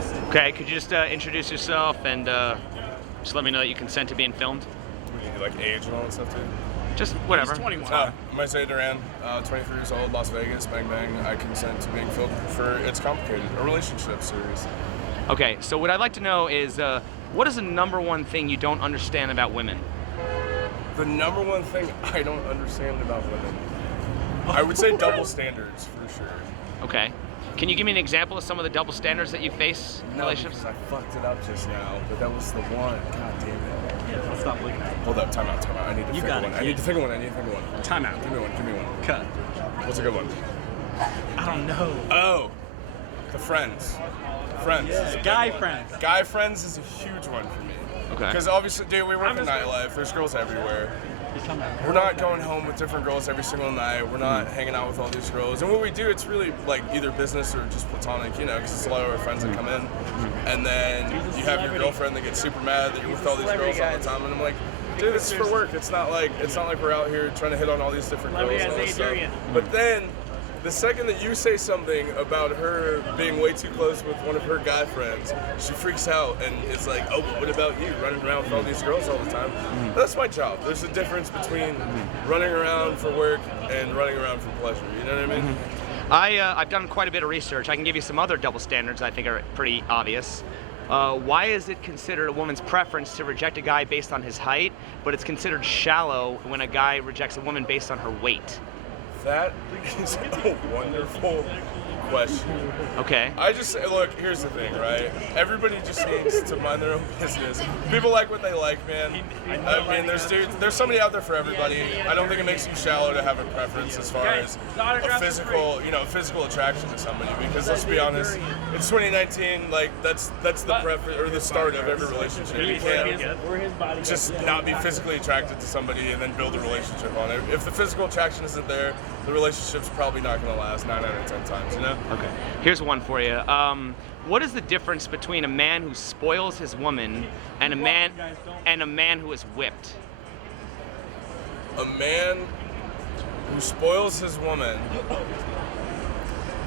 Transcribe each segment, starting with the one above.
fantastic. Okay, could you just introduce yourself and just let me know that you consent to being filmed? Like age and all that stuff too? Just whatever. He's 21. I'm Isaiah Duran, 23 years old, Las Vegas, bang bang. I consent to being filmed for It's Complicated, a relationship series. Okay, so what I'd like to know is what is the number one thing you don't understand about women? The number one thing I don't understand about women, I would say double standards for sure. Okay. Can you give me an example of some of the double standards that you face in relationships? I fucked it up just now, but that was the one. God damn it. Yeah, let's stop looking at it. Hold up, time out. I need to think of one. I need to think of one. Time out. Give me one. Cut. What's a good one? I don't know. Oh, the friends. Friends. Yeah, guy friends. Guy friends is a huge one for me. Okay. Because obviously, dude, we work in nightlife. There's girls everywhere. We're not going home with different girls every single night. We're not hanging out with all these girls. And when we do, it's really like either business or just platonic, you know, because it's a lot of our friends that come in. And then you have your girlfriend that gets super mad that you're with all these girls all the time. And I'm like, dude, this is for work. It's not like we're out here trying to hit on all these different girls and all this stuff. But then the second that you say something about her being way too close with one of her guy friends, she freaks out and it's like, oh, what about you running around with all these girls all the time? That's my job. There's a difference between running around for work and running around for pleasure. You know what I mean? I've done quite a bit of research. I can give you some other double standards I think are pretty obvious. Why is it considered a woman's preference to reject a guy based on his height, but it's considered shallow when a guy rejects a woman based on her weight? That is a wonderful question. Okay. Look, here's the thing, right? Everybody just needs to mind their own business. People like what they like, man. I mean, there's somebody out there for everybody. I don't think it makes you shallow to have a preference as far as a physical attraction to somebody. Because let's be honest, it's 2019. Like that's the preference or the start of every relationship. You can't just not be physically attracted to somebody and then build a relationship on it. If the physical attraction isn't there, the relationship's probably not going to last 9 out of 10 times, you know? Okay. Here's one for you. What is the difference between a man who spoils his woman and a man who is whipped? A man who spoils his woman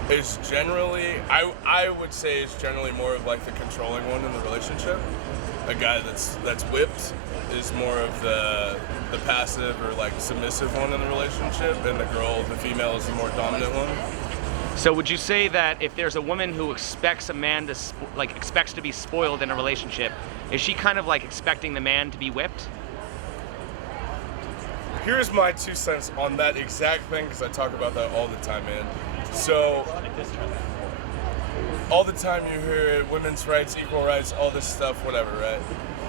is generally, I would say, is generally more of like the controlling one in the relationship. A guy that's whipped is more of the passive or like submissive one in the relationship, and the female is the more dominant one. So would you say that if there's a woman who expects a man to expects to be spoiled in a relationship, is she kind of like expecting the man to be whipped? Here's my 2 cents on that exact thing, because I talk about that all the time, man. So all the time you hear women's rights, equal rights, all this stuff, whatever, right?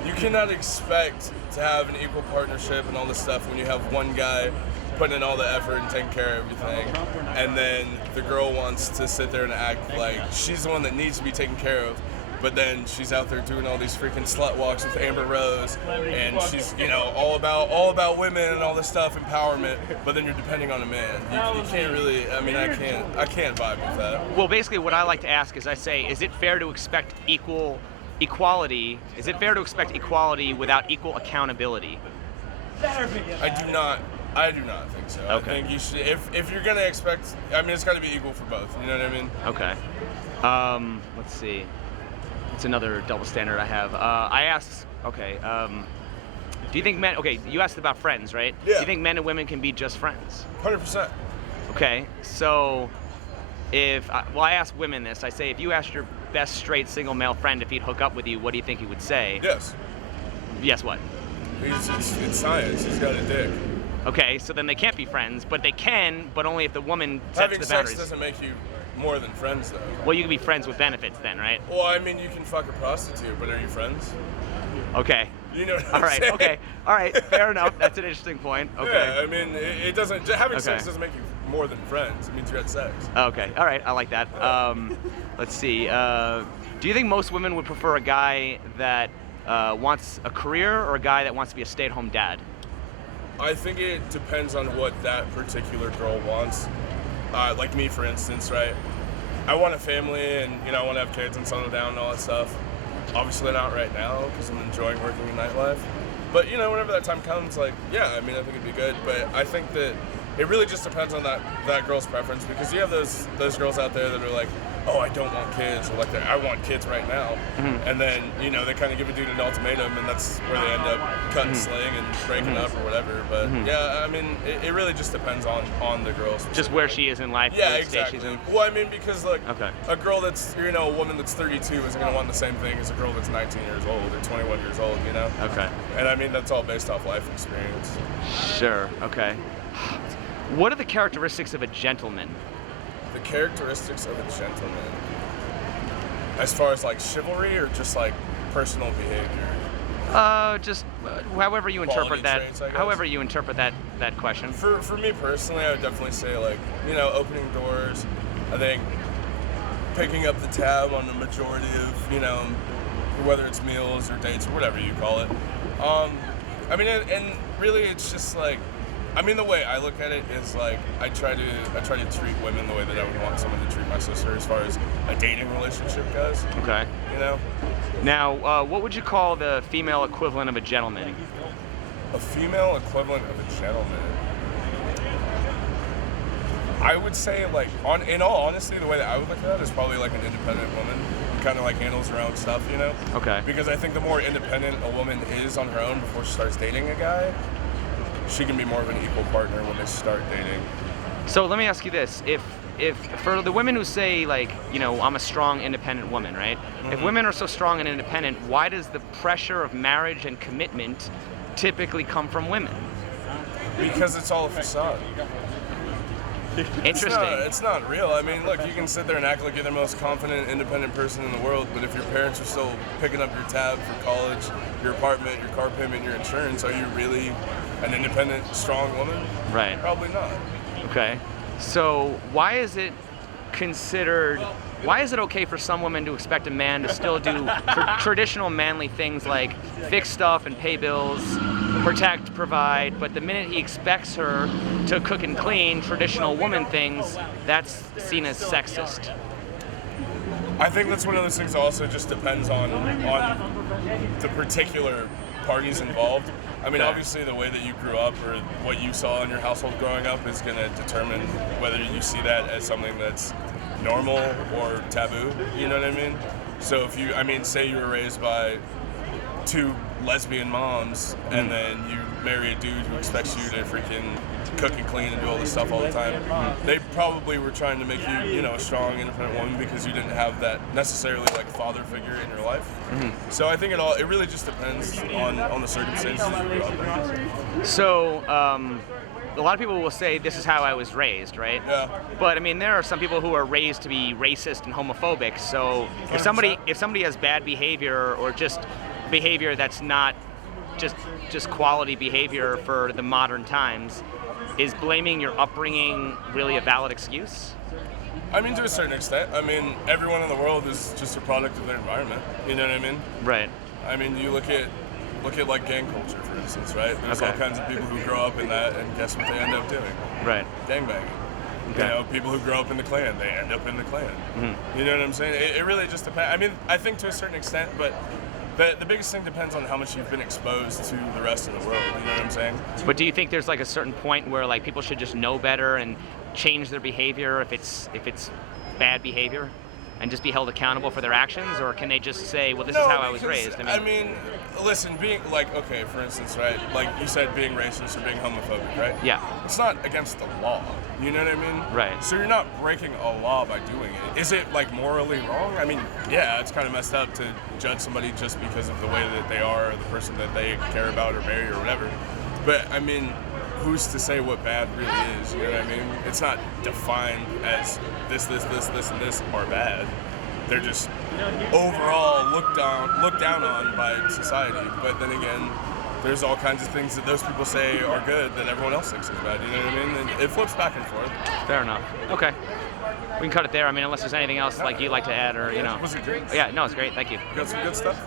You cannot expect to have an equal partnership and all this stuff when you have one guy putting in all the effort and taking care of everything, and then the girl wants to sit there and act like she's the one that needs to be taken care of, but then she's out there doing all these freaking slut walks with Amber Rose, and she's, you know, all about women and all this stuff, empowerment, but then you're depending on a man. You can't really, I mean, I can't vibe with that. Well, basically what I like to ask is, I say, is it fair to expect equality? Is it fair to expect equality without equal accountability? I do not think so. Okay. I think you should, if you're gonna expect, I mean, it's got to be equal for both. You know what I mean? Okay. Let's see. It's another double standard I have. I asked, okay, do you think men, okay, you asked about friends, right? Yeah. Do you think men and women can be just friends? 100%. Okay, so I ask women this. I say, if you asked your best straight single male friend if he'd hook up with you, what do you think he would say? Yes. Yes, what? It's science. He's got a dick. Okay, so then they can't be friends, but they can, but only if the woman sets Having the boundaries. sex doesn't make you more than friends, though. Well, you can be friends with benefits then, right? Well, I mean, you can fuck a prostitute, but are you friends? Okay. You know what All right, I'm saying? okay. All right, fair enough. That's an interesting point. Okay. Yeah, I mean, it doesn't, having sex doesn't make you more than friends. It means you had sex. Okay, all right, I like that. Let's see. Do you think most women would prefer a guy that wants a career or a guy that wants to be a stay-at-home dad? I think it depends on what that particular girl wants. Like me, for instance, right? I want a family and, you know, I want to have kids and settle down and all that stuff. Obviously not right now because I'm enjoying working in nightlife. But, you know, whenever that time comes, like, yeah, I mean, I think it'd be good. But I think that it really just depends on that girl's preference, because you have those girls out there that are like, oh, I don't want kids, or like I want kids right now, and then they kind of give a dude an ultimatum, and that's where they end up cutting sling and breaking up or whatever. But yeah, I mean, it really just depends on the girl. Just where she is in life. Yeah, what stage exactly. she's in. Well, I mean, because like a girl that's a woman that's 32 isn't gonna want the same thing as a girl that's 19 years old or 21 years old, Okay. And I mean, that's all based off life experience. Sure. Okay. What are the characteristics of a gentleman? The characteristics of a gentleman, as far as like chivalry or just like personal behavior? Just however you interpret that. Traits, I guess. However you interpret that question. For me personally, I would definitely say like opening doors. I think picking up the tab on the majority of whether it's meals or dates or whatever you call it. I mean, and really, it's just like. I mean, the way I look at it is like I try to treat women the way that I would want someone to treat my sister as far as a dating relationship goes. Okay. Now, what would you call the female equivalent of a gentleman? A female equivalent of a gentleman. I would say, like, in all honesty, the way that I would look at it is probably like an independent woman, kind of like handles her own stuff, Okay. Because I think the more independent a woman is on her own before she starts dating a guy, she can be more of an equal partner when they start dating. So let me ask you this: if for the women who say like, I'm a strong, independent woman, right? If women are so strong and independent, why does the pressure of marriage and commitment typically come from women? Because it's all a facade. Interesting. It's not real. I mean, look, you can sit there and act like you're the most confident, independent person in the world, but if your parents are still picking up your tab for college, your apartment, your car payment, your insurance, are you really an independent, strong woman? Right. Probably not. Okay. So why is it okay for some women to expect a man to still do traditional manly things like fix stuff and pay bills, protect, provide, but the minute he expects her to cook and clean traditional woman things, that's seen as sexist? I think that's one of those things that also just depends on the particular parties involved. I mean, obviously the way that you grew up or what you saw in your household growing up is going to determine whether you see that as something that's normal or taboo, you know what I mean? So if say you were raised by two lesbian moms and then you marry a dude who expects you to freaking cook and clean and do all this stuff all the time, they probably were trying to make you, a strong, independent woman because you didn't have that necessarily like father figure in your life. So I think it really just depends on the circumstances you grew up in. So, a lot of people will say this is how I was raised, right? Yeah. But I mean, there are some people who are raised to be racist and homophobic. So if somebody has bad behavior or just behavior that's not just quality behavior for the modern times, is blaming your upbringing really a valid excuse? I mean, to a certain extent. I mean, everyone in the world is just a product of their environment. You know what I mean? Right. I mean, you look at like gang culture, for instance, right? There's all kinds of people who grow up in that, and guess what they end up doing? Right. Gangbanging. Okay. People who grow up in the Klan, they end up in the Klan. You know what I'm saying? It really just depends. I mean, I think to a certain extent, but the biggest thing depends on how much you've been exposed to the rest of the world. You know what I'm saying? But do you think there's like a certain point where like people should just know better and change their behavior if it's bad behavior? And just be held accountable for their actions, or can they just say, "Well, this is how I was raised"? I mean, listen, being like, okay, for instance, right? Like you said, being racist or being homophobic, right? Yeah. It's not against the law. You know what I mean? Right. So you're not breaking a law by doing it. Is it like morally wrong? I mean, yeah, it's kind of messed up to judge somebody just because of the way that they are, or the person that they care about or marry or whatever. But I mean, who's to say what bad really is? You know what I mean? It's not defined as this, and this are bad. They're just overall looked down on by society. But then again, there's all kinds of things that those people say are good that everyone else thinks is bad. You know what I mean? And it flips back and forth. Fair enough. Okay. We can cut it there. I mean, unless there's anything else like you'd like to add, or Was it great? Yeah. No, it's great. Thank you. You got some good stuff?